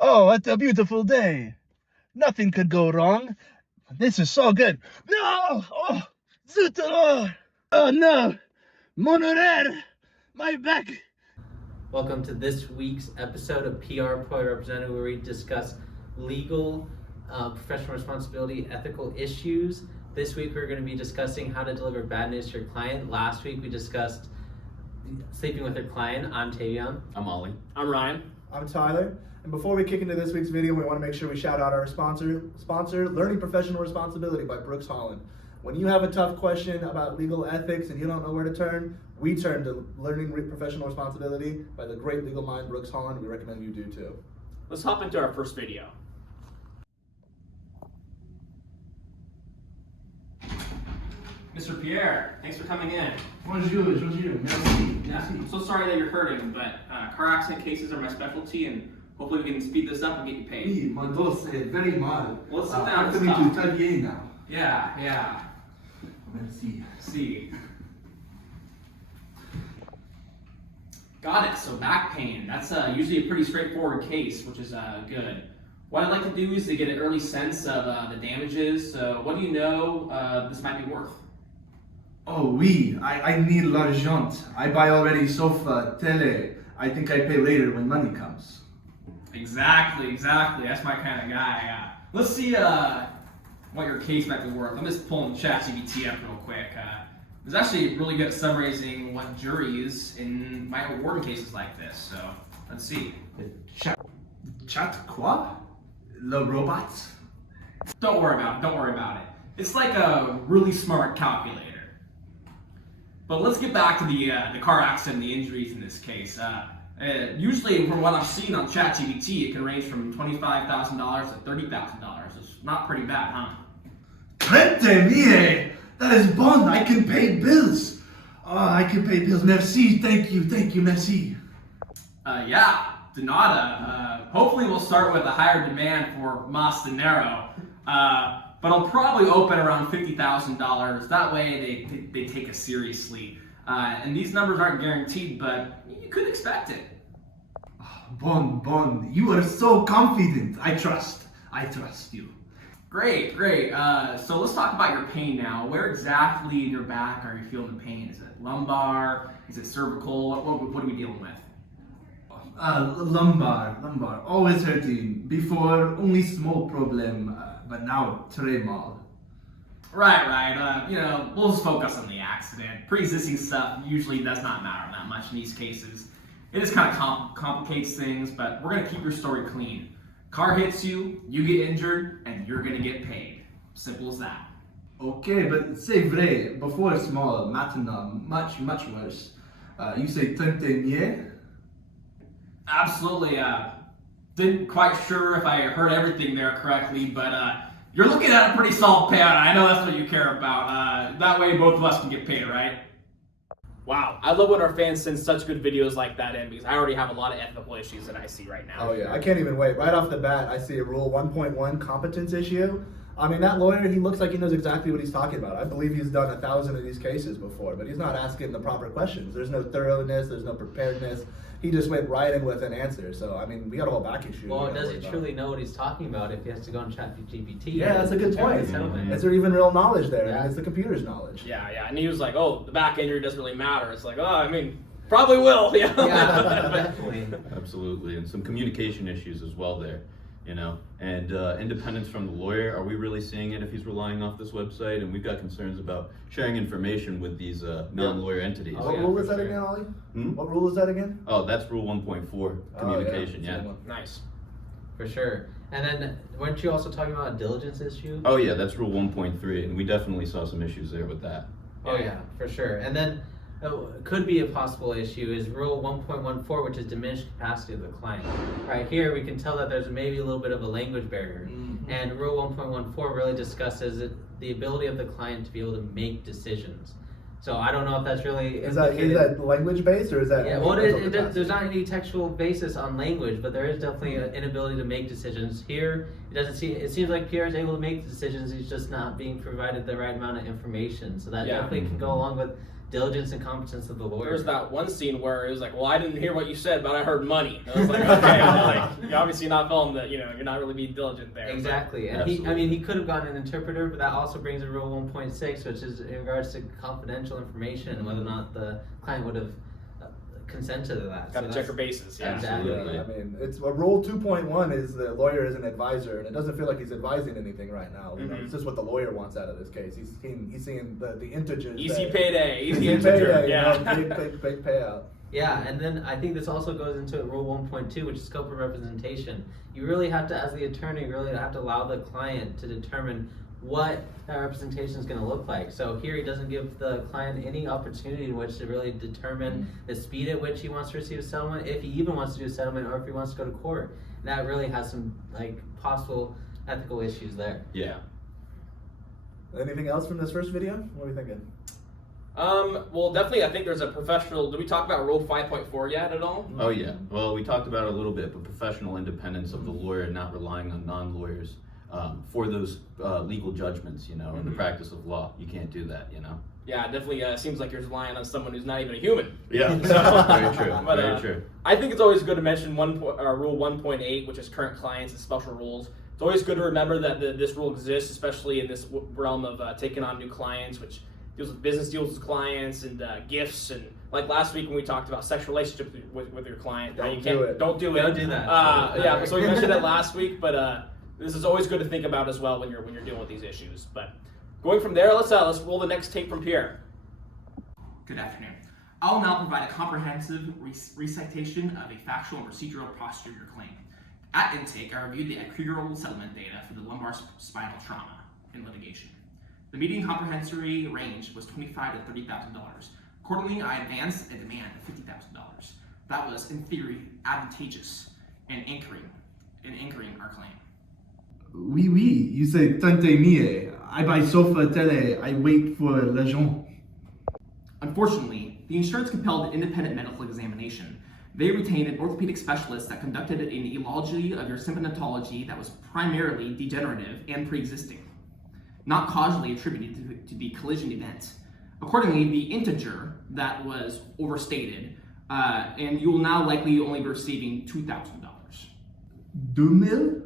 Oh, what a beautiful day. Nothing could go wrong. This is so good. No! Oh, zut alors! Oh no! Mon horaire! My back! Welcome to this week's episode of PR Employee Representative, where we discuss legal, professional responsibility, ethical issues. This week we're going to be discussing how to deliver bad news to your client. Last week we discussed sleeping with your client. I'm Tavion. I'm Ollie. I'm Ryan. I'm Tyler. And before we kick into this week's video, we want to make sure we shout out our sponsor, Learning Professional Responsibility by Brooks Holland. When you have a tough question about legal ethics and you don't know where to turn, we turn to Learning Professional Responsibility by the great legal mind Brooks Holland. We recommend you do too. Let's hop into our first video. Mr. Pierre, thanks for coming in. Bonjour, merci. Yeah, I'm so sorry that you're hurting, but car accident cases are my specialty, and hopefully we can speed this up and get you paid. Oui, mon dos est very mal. Well, let's sit down. I'm coming to Italian now. Yeah. Merci. See. Got it, so back pain. That's usually a pretty straightforward case, which is good. What I'd like to do is to get an early sense of the damages. So what do you know this might be worth? Oh, oui, I need l'argent. I buy already sofa, tele. I think I pay later when money comes. Exactly. That's my kind of guy. Let's see what your case might be worth. I'm just pulling ChatGPT up real quick. It's actually really good at summarizing what juries might award in cases like this. So let's see. Chat quoi? Le robot? Don't worry about it. It's like a really smart calculator. But let's get back to the car accident and the injuries in this case. Usually, from what I've seen on ChatGPT, it can range from $25,000 to $30,000. It's not pretty bad, huh? 30 mille! That is bon, I can pay bills. Oh, I can pay bills. Merci, thank you, merci. Yeah, de nada. Hopefully we'll start with a higher demand for mas dinero. But I'll probably open around $50,000. That way they take us seriously. And these numbers aren't guaranteed, but you could expect it. Bon, you are so confident. I trust you. Great. So let's talk about your pain now. Where exactly in your back are you feeling the pain? Is it lumbar? Is it cervical? What are we dealing with? Lumbar, always hurting. Before, only small problem, but now très mal. Right. We'll just focus on the accident. Pre-existing stuff usually does not matter that much in these cases. It just kind of complicates things, but we're gonna keep your story clean. Car hits you, you get injured, and you're gonna get paid. Simple as that. Okay, but c'est vrai, before small, maintenant, much worse. You say 30 mille? Absolutely. Didn't quite sure if I heard everything there correctly, but you're looking at a pretty solid payout. I know that's what you care about. That way both of us can get paid, right? Wow, I love when our fans send such good videos like that in, because I already have a lot of ethical issues that I see right now. Oh yeah, I can't even wait. Right off the bat, I see a Rule 1.1 competence issue. I mean, that lawyer, he looks like he knows exactly what he's talking about. I believe he's done 1,000 of these cases before, but he's not asking the proper questions. There's no thoroughness, there's no preparedness. He just went right in with an answer. So, I mean, we got a whole back issue. Well, does he truly know what he's talking about if he has to go on ChatGPT? Yeah, that's a good point. Settlement? Is there even real knowledge there? Yeah. It's the computer's knowledge. Yeah, and he was like, oh, the back injury doesn't really matter. It's like, probably will. Yeah, definitely. Absolutely, and some communication issues as well there, and independence from the lawyer. Are we really seeing it if he's relying off this website? And we've got concerns about sharing information with these non-lawyer entities. What rule is that again, Ollie? What rule is that again? Oh, that's Rule 1.4, communication, yeah. Nice. For sure. And then, weren't you also talking about a diligence issue? Oh yeah, that's Rule 1.3, and we definitely saw some issues there with that. Oh yeah, for sure. And then, could be a possible issue is Rule 1.14, which is diminished capacity of the client. Right here, we can tell that there's maybe a little bit of a language barrier. And Rule 1.14 really discusses the ability of the client to be able to make decisions. So I don't know if that's really Is that language based or is that? Yeah, well, there's not any textual basis on language, but there is definitely an inability to make decisions. Here, it seems like Pierre is able to make decisions. He's just not being provided the right amount of information. So that definitely can go along with diligence and competence of the lawyer. There was that one scene where it was like, well, I didn't hear what you said, but I heard money. And I was like, okay, well, like, you're obviously not following the, you're not really being diligent there. Exactly, and he could have gotten an interpreter, but that also brings in Rule 1.6, which is in regards to confidential information and whether or not the client would have consented to that. Got to check your bases. Yeah. Exactly. Yeah, I mean, it's Rule 2.1 is the lawyer is an advisor, and it doesn't feel like he's advising anything right now. You know, it's just what the lawyer wants out of this case. He's seeing the integers. Easy there. payday, easy payday. yeah. Big payout. Yeah, and then I think this also goes into Rule 1.2, which is scope of representation. You really have to, as the attorney, really have to allow the client to determine what that representation is going to look like. So here he doesn't give the client any opportunity in which to really determine the speed at which he wants to receive a settlement, if he even wants to do a settlement, or if he wants to go to court. That really has some possible ethical issues there. Yeah. Anything else from this first video? What are we thinking? Well, definitely, I think there's a professional. Did we talk about Rule 5.4 yet at all? Oh yeah. Well, we talked about it a little bit, but professional independence of the lawyer, not relying on non-lawyers for those legal judgments, in the practice of law. You can't do that, Yeah, definitely seems like you're relying on someone who's not even a human. Yeah, very true. But, very true. I think it's always good to mention Rule 1.8, which is current clients and special rules. It's always good to remember that this rule exists, especially in this realm of taking on new clients, which deals with business deals with clients and gifts, and like last week when we talked about sexual relationships with your client. Don't do it. Don't do that. Yeah, so we mentioned that last week, but this is always good to think about as well when you're dealing with these issues. But going from there, let's roll the next tape from Pierre. Good afternoon. I will now provide a comprehensive recitation of a factual and procedural posture of your claim. At intake, I reviewed the accrual settlement data for the lumbar spinal trauma in litigation. The median comprehensory range was $25,000 to $30,000. Accordingly, I advanced a demand of $50,000. That was, in theory, advantageous in anchoring our claim. Oui, you say 30,000. I buy sofa, tele, I wait for l'agent. Unfortunately, the insurance compelled an independent medical examination. They retained an orthopedic specialist that conducted an elology of your symptomatology that was primarily degenerative and pre-existing, not causally attributed to the collision event. Accordingly, the integer that was overstated, and you will now likely only be receiving $2,000. 2,000?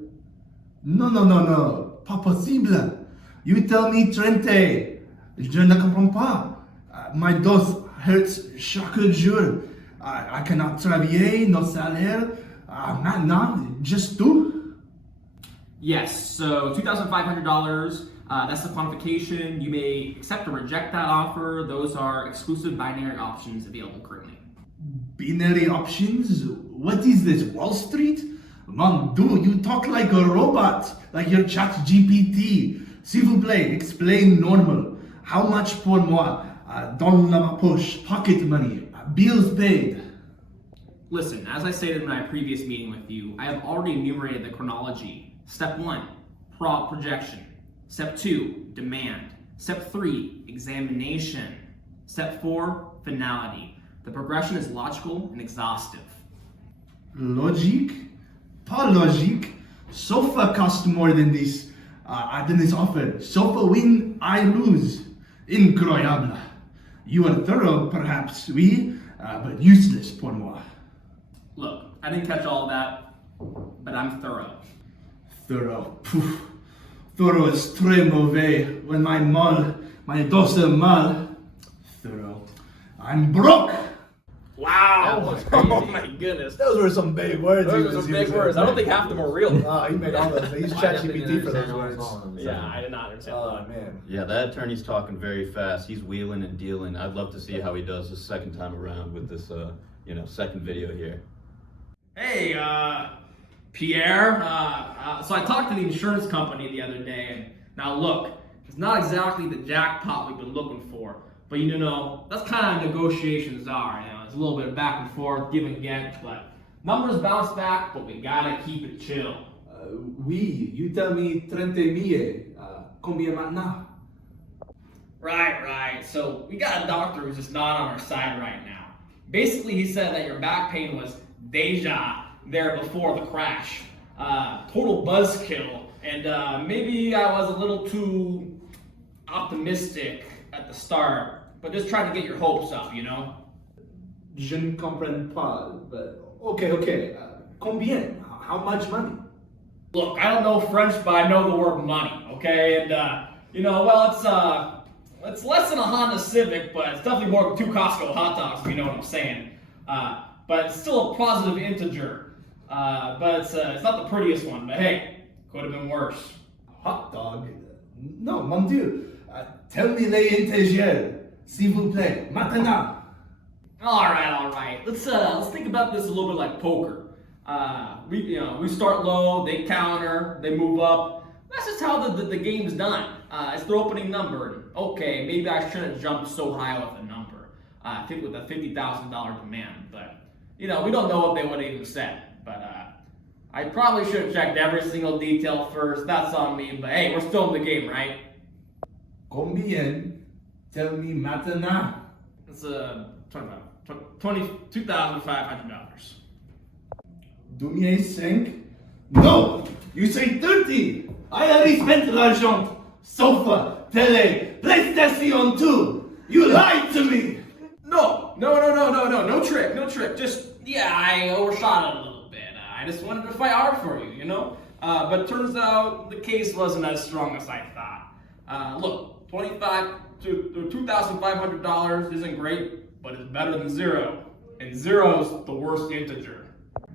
No, pas possible. You tell me 30. Je ne comprends pas. My dos hurts chaque jour. I cannot travailler, no salaire. Maintenant, just two. Yes, so $2,500. That's the quantification. You may accept or reject that offer. Those are exclusive binary options available currently. Binary options? What is this, Wall Street? Mon Dieu, you talk like a robot, like your chat GPT. S'il vous plaît, explain normal. How much pour moi? Dans la poche, pocket money, bills paid. Listen, as I stated in my previous meeting with you, I have already enumerated the chronology. Step 1, projection. Step 2, demand. Step 3, examination. Step 4, finality. The progression is logical and exhaustive. Logique? Pas logique. Sofa cost more than this offer. Sofa win, I lose. Incroyable. You are thorough, perhaps, oui, but useless pour moi. Look, I didn't catch all of that, but I'm thorough. Thorough. Poof. Thorough is très mauvais. When my dos est mal. Thorough. I'm broke. Wow! That was crazy. Oh my goodness. Those were some big words. Those were some big words. I don't think half of them were real. He made all those. He used I definitely ChatGPT didn't for those understand words. all of them, so. Yeah, I did not understand Oh that. man. Yeah, that attorney's talking very fast. He's wheeling and dealing. I'd love to see how he does the second time around with this, second video here. Hey, Pierre. So I talked to the insurance company the other day, and now look, it's not exactly the jackpot we've been looking for, but that's kind of negotiations are. It's a little bit of back and forth, give and get, but numbers bounce back, but we gotta keep it chill. Oui, you tell me 30,000. Combien maintenant? Right. So we got a doctor who's just not on our side right now. Basically, he said that your back pain was deja there before the crash. Total buzzkill, and maybe I was a little too optimistic at the start. but just trying to get your hopes up, you know? Je ne comprends pas. But okay. Combien? How much money? Look, I don't know French, but I know the word money, okay? And, well, it's less than a Honda Civic, but it's definitely more than 2 Costco hot dogs, if you know what I'm saying. But it's still a positive integer. But it's not the prettiest one, but hey, could have been worse. Hot dog? No, mon Dieu. Tell me les integers, s'il vous plaît, maintenant. All right. Let's think about this a little bit like poker. We start low, they counter, they move up. That's just how the game's done. It's their opening number. Okay, maybe I shouldn't jump so high with a number. I think with a $50,000 demand, but we don't know what they would have even said. But I probably should have checked every single detail first. That's on me. But hey, we're still in the game, right? Combien? Tell me maintenant. It's $22,500. Do me a 5? No! You say 30! I already spent l'argent. Sofa, tele, PlayStation 2. You lied to me! No trick. Just, I overshot it a little bit. I just wanted to fight hard for you, But turns out the case wasn't as strong as I thought. Look, $2,500 isn't great, but it's better than 0. And 0's the worst integer.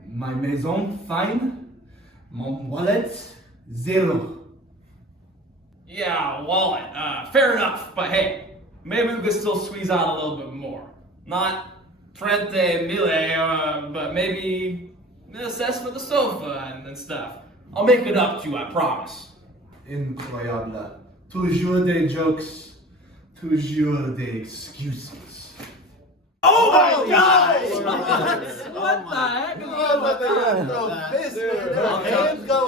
My maison, fine. Mon wallet, 0. Yeah, wallet. Fair enough, but hey, maybe we could still squeeze out a little bit more. Not 30 mille, but maybe assess for the sofa and stuff. I'll make it up to you, I promise. Incroyable. Toujours des jokes, toujours des excuses. Oh my gosh! What the heck?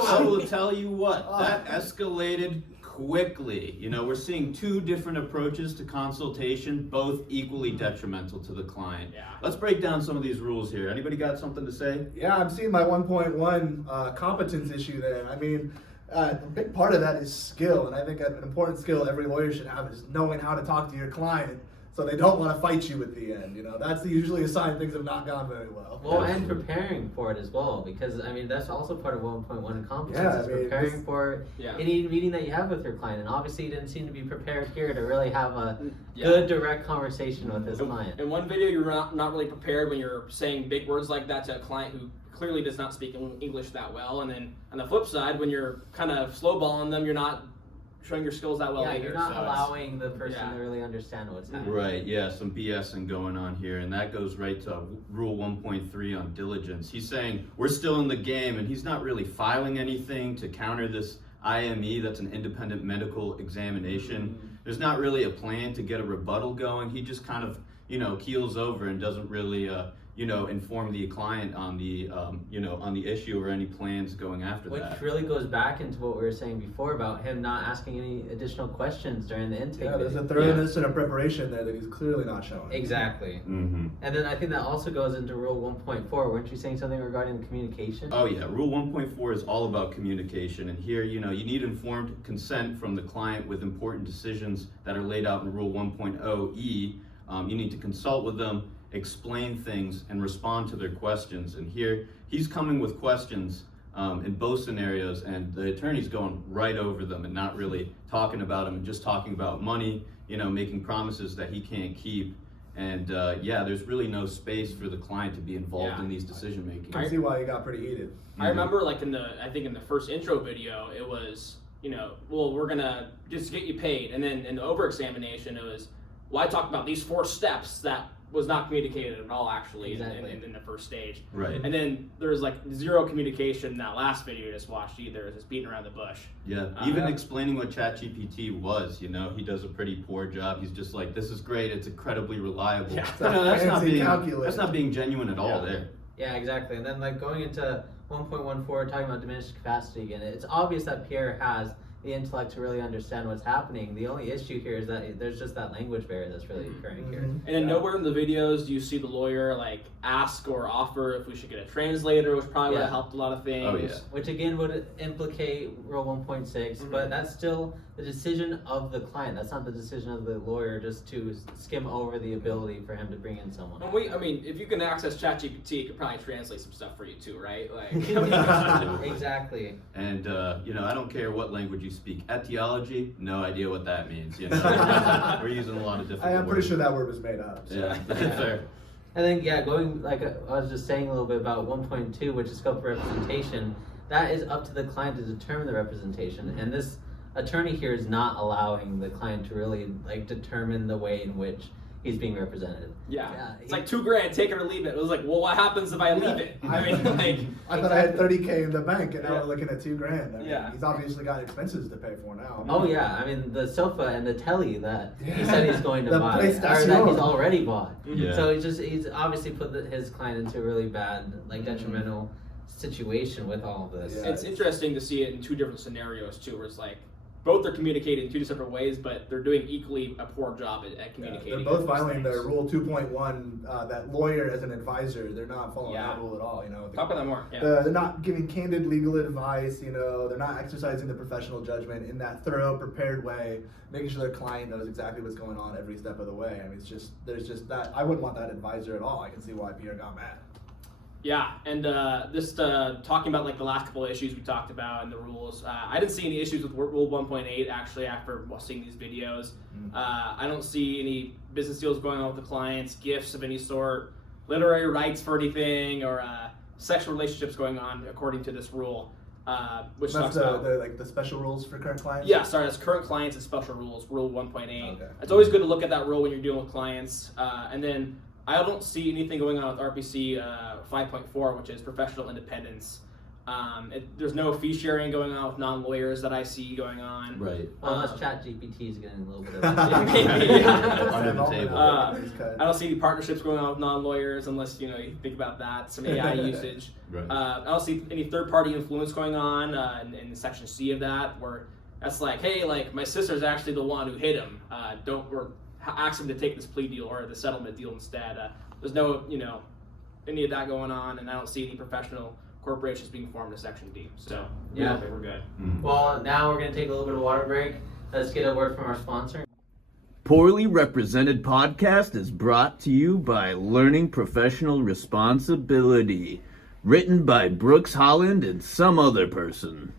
I will tell you what, that escalated quickly. We're seeing 2 different approaches to consultation, both equally detrimental to the client. Yeah. Let's break down some of these rules here. Anybody got something to say? Yeah, I'm seeing my 1.1 competence issue there. I mean, a big part of that is skill, and I think an important skill every lawyer should have is knowing how to talk to your client so they don't want to fight you at the end. That's usually a sign things have not gone very well. Well, and preparing for it as well, because that's also part of 1.1 competence. Yeah, is preparing for any meeting that you have with your client, and obviously you didn't seem to be prepared here to really have a good direct conversation with his client. In one video, you're not really prepared when you're saying big words like that to a client who clearly does not speak English that well, and then on the flip side, when you're kind of slowballing them, you're not showing your skills that well either. You're not allowing the person to really understand what's happening. Right, some BSing going on here, and that goes right to Rule 1.3 on diligence. He's saying we're still in the game, and he's not really filing anything to counter this IME, that's an independent medical examination. There's not really a plan to get a rebuttal going. He just kind of, keels over and doesn't really, inform the client on the, on the issue or any plans going after that. Which really goes back into what we were saying before about him not asking any additional questions during the intake. Yeah, there's a thoroughness and a preparation there that he's clearly not showing. Exactly. Mm-hmm. And then I think that also goes into Rule 1.4. Weren't you saying something regarding the communication? Oh yeah, Rule 1.4 is all about communication, and here, you need informed consent from the client with important decisions that are laid out in Rule 1.0e. You need to consult with them, explain things, and respond to their questions. And here, he's coming with questions in both scenarios, and the attorney's going right over them and not really talking about them and just talking about money, making promises that he can't keep. And there's really no space for the client to be involved in these decision making. I see why he got pretty heated. I remember in the first intro video, it was, we're gonna just get you paid. And then in the over-examination, it was, I talked about these 4 steps that was not communicated at all, actually, in the first stage. Right. And then there was 0 communication in that last video you just watched either. It was just beating around the bush. Yeah, even explaining what ChatGPT was, he does a pretty poor job. He's just like, this is great, it's incredibly reliable. Yeah. That's not being genuine at all there. Yeah, exactly. And then going into 1.14, talking about diminished capacity again, it's obvious that Pierre has the intellect to really understand what's happening. The only issue here is that there's just that language barrier that's really occurring here. And then nowhere in the videos do you see the lawyer like ask or offer if we should get a translator, which probably would have helped a lot of things. Oh, yeah. Which again would implicate Rule 1.6, but that's still the decision of the client. That's not the decision of the lawyer just to skim over the ability for him to bring in someone. And I mean, if you can access ChatGPT, it could probably translate some stuff for you too, right? Like, Exactly. And I don't care what language you speak. Etiology, no idea what that means. We're using a lot of different. I'm pretty sure that word was made up. So. Yeah, that's fair. And then going like I was just saying a little bit about 1.2, which is scope of representation. That is up to the client to determine the representation, and this attorney here is not allowing the client to really like determine the way in which he's being represented. Yeah. It's like $2,000, take it or leave it. It was like, well, what happens if I leave it? I mean, like, I thought I had 30K in the bank, and now we're looking at $2,000. I mean, Yeah. he's obviously got expenses to pay for now. Oh yeah, I mean the sofa and the telly that he said he's going to The buy, or that PlayStation. he's already bought. Yeah. So he's obviously put his client into a really bad, like detrimental situation with all of this. Yeah. it's interesting to see it in two different scenarios too, where it's like both are communicating in two separate ways, but they're doing equally a poor job at communicating. They're both those violating things. their Rule 2.1, that lawyer as an advisor. They're not following that rule at all. Talk about that more. Yeah. They're not giving candid legal advice. They're not exercising the professional judgment in that thorough, prepared way, making sure their client knows exactly what's going on every step of the way. I mean, there's just that. I wouldn't want that advisor at all. I can see why Pierre got mad. Yeah, and just talking about like the last couple of issues we talked about and the rules, I didn't see any issues with Rule 1.8 actually after seeing these videos. I don't see any business deals going on with the clients, gifts of any sort, literary rights for anything, or sexual relationships going on according to this rule, which That's talks about the special rules for current clients. Yeah, sorry, that's current clients and special rules, Rule 1.8. Okay. It's always good to look at that rule when you're dealing with clients, and then I don't see anything going on with RPC 5.4, which is professional independence. There's no fee sharing going on with non-lawyers that I see going on. Right. Unless ChatGPT is getting a little bit of Under the table. I don't see any partnerships going on with non-lawyers unless you think about that, some AI usage. Right. I don't see any third-party influence going on in Section C of that, where that's like, hey, like my sister's actually the one who hit him. Or ask him to take this plea deal or the settlement deal instead. There's no, any of that going on, and I don't see any professional corporations being formed in Section D. So Yeah. okay, we're good. Well, now we're going to take a little bit of water break. Let's get a word from our sponsor. Poorly Represented Podcast is brought to you by Learning Professional Responsibility, written by Brooks Holland and some other person.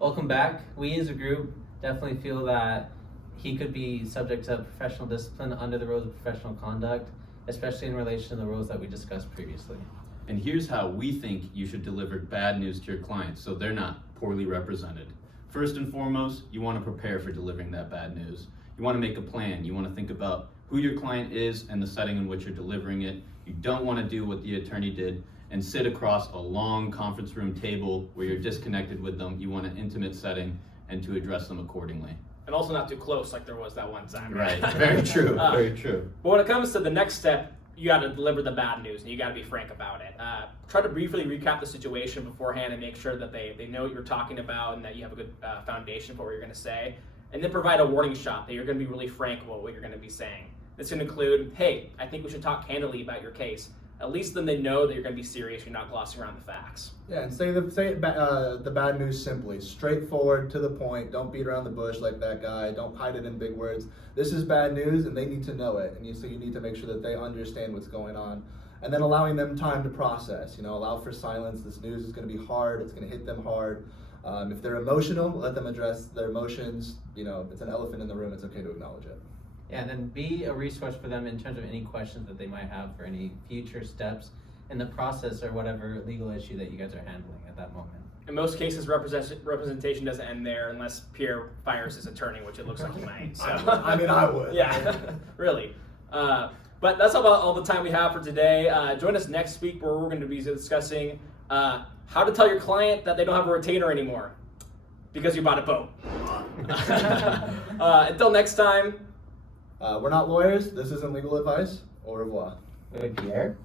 Welcome back. We as a group definitely feel that he could be subject to professional discipline under the rules of professional conduct, especially in relation to the rules that we discussed previously. And here's how we think you should deliver bad news to your clients so they're not poorly represented. First and foremost, you want to prepare for delivering that bad news. You want to make a plan. You want to think about who your client is and the setting in which you're delivering it. You don't want to do what the attorney did and sit across a long conference room table where you're disconnected with them. You want an intimate setting and to address them accordingly. And also not too close like there was that one time. Right, very true, very true. But when it comes to the next step, you got to deliver the bad news and you got to be frank about it. Try to briefly recap the situation beforehand and make sure that they know what you're talking about and that you have a good foundation for what you're going to say. And then provide a warning shot that you're going to be really frank about what you're going to be saying. This can include, hey, I think we should talk candidly about your case. At least then they know that you're going to be serious, you're not glossing around the facts. Yeah, and say the bad news simply, straightforward, to the point. Don't beat around the bush like that guy. Don't hide it in big words. This is bad news, and they need to know it. And so you need to make sure that they understand what's going on. And then allowing them time to process. Allow for silence. This news is going to be hard. It's going to hit them hard. If they're emotional, let them address their emotions. It's an elephant in the room. It's okay to acknowledge it. Yeah, and then be a resource for them in terms of any questions that they might have for any future steps in the process or whatever legal issue that you guys are handling at that moment. In most cases, representation doesn't end there unless Pierre fires his attorney, which it looks like he might. So. I would. Yeah, really. But that's about all the time we have for today. Join us next week where we're going to be discussing how to tell your client that they don't have a retainer anymore because you bought a boat. Until next time. We're not lawyers. This isn't legal advice. Au revoir. Pierre?